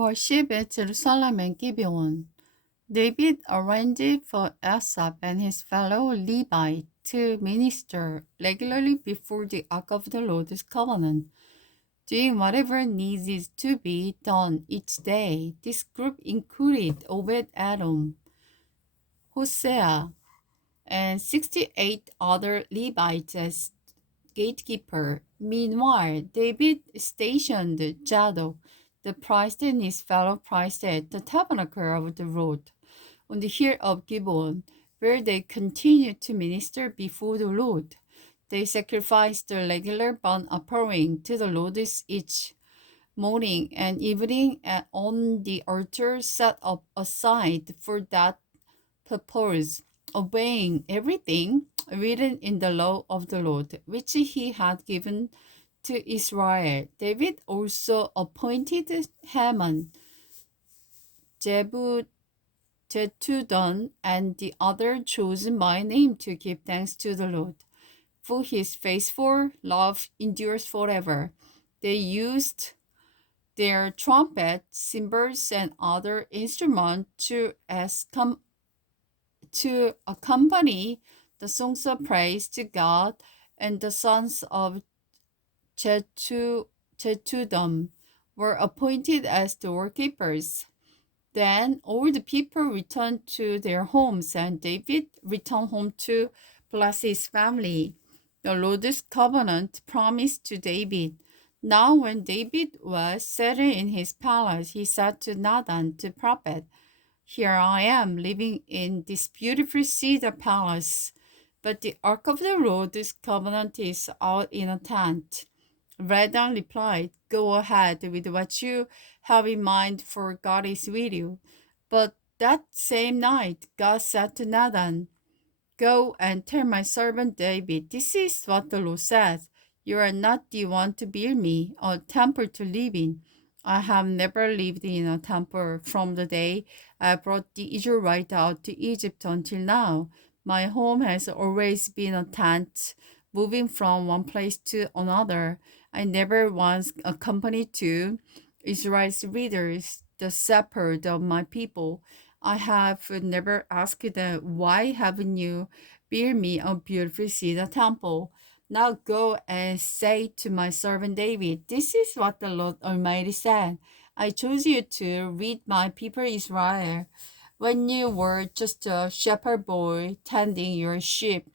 worship at Jerusalem and Gibeon. David arranged for Asaph and his fellow Levites to minister regularly before the Ark of the Lord's covenant, doing whatever needed to be done each day. This group included Obed-Edom, Hosea, and 68 other Levites as gatekeeper. Meanwhile, David stationed Zadok, the priest, and his fellow priests at the tabernacle of the Lord on the hill of Gibeon, where they continued to minister before the Lord. They sacrificed the regular burnt offering to the Lord each morning and evening on the altar set up aside for that purpose, obeying everything written in the law of the Lord, which he had given to Israel. David also appointed Haman, Jeduthun, and the other chosen by name to give thanks to the Lord. For his faithful love endures forever. They used their trumpet, cymbals, and other instruments to accompany the songs of praise to God, and the sons of Jeduthun were appointed as doorkeepers. Then all the people returned to their homes, and David returned home to bless his family. The Lord's covenant promised to David. Now, when David was settled in his palace, he said to Nathan the prophet, "Here I am living in this beautiful cedar palace, but the ark of the Lord's covenant is out in a tent." Redan replied, "Go ahead with what you have in mind, for God is with you." But that same night, God said to Nathan, "Go and tell my servant David, this is what the Lord says. You are not the one to build me a temple to live in. I have never lived in a temple from the day I brought the Israelites out to Egypt until now. My home has always been a tent, moving from one place to another. I never once accompanied to Israel's leaders, the shepherd of my people. I have never asked them, why haven't you built me a beautiful cedar temple? Now go and say to my servant David, this is what the Lord Almighty said. I chose you to lead my people Israel when you were just a shepherd boy tending your sheep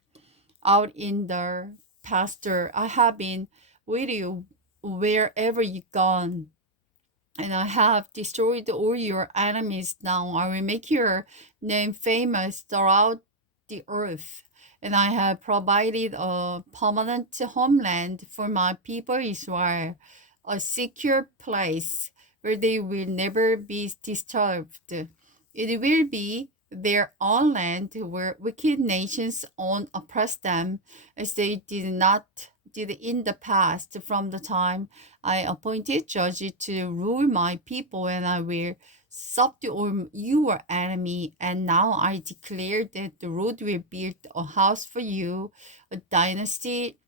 out in the pasture. I have been with you wherever you've gone, and I have destroyed all your enemies. Now I will make your name famous throughout the earth, and I have provided a permanent homeland for my people Israel, a secure place where they will never be disturbed. It will be their own land where wicked nations won't oppress them as they did in the past, from the time I appointed judges to rule my people, and I will subdue all your enemy. And now I declare that the Lord will build a house for you, a dynasty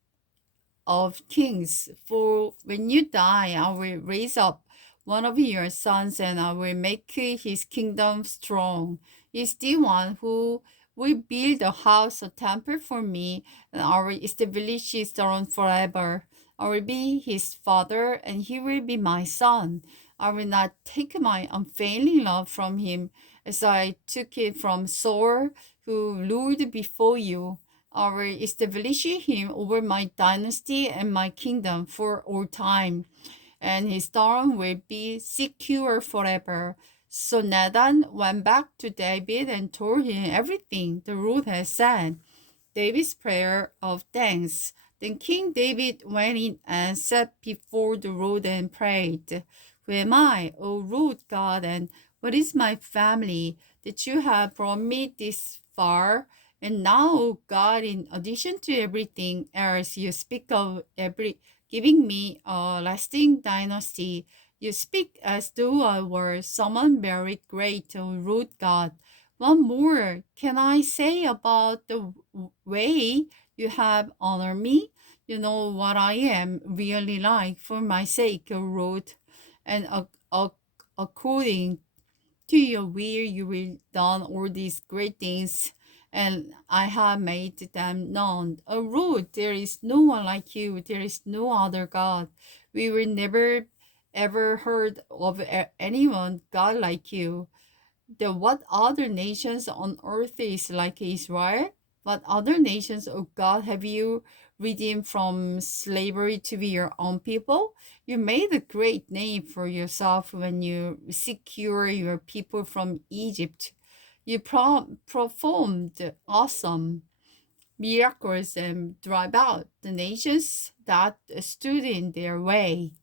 of kings. For when you die, I will raise up one of your sons, and I will make his kingdom strong. He's the one who will build a house, a temple for me, and I will establish his throne forever. I will be his father, and he will be my son. I will not take my unfailing love from him, as I took it from Saul, who ruled before you. I will establish him over my dynasty and my kingdom for all time, and his throne will be secure forever. So Nathan went back to David and told him everything the Lord had said. David's prayer of thanks. Then King David went in and sat before the Lord and prayed, "Who am I, O Lord God, and what is my family, that you have brought me this far? And now, God, in addition to everything else, you speak of giving me a lasting dynasty. You speak as though I were someone very great, O Lord God. What more can I say about the way you have honored me? You know what I am really like for my sake, O Lord, and according to your will, you will done all these great things, and I have made them known. O Lord, there is no one like you. There is no other God. We will never ever heard of anyone God like you. The what other nations on earth is like Israel? What other nations, oh God, have you redeemed from slavery to be your own people? You made a great name for yourself when you secure your people from Egypt. You performed awesome miracles and drive out the nations that stood in their way.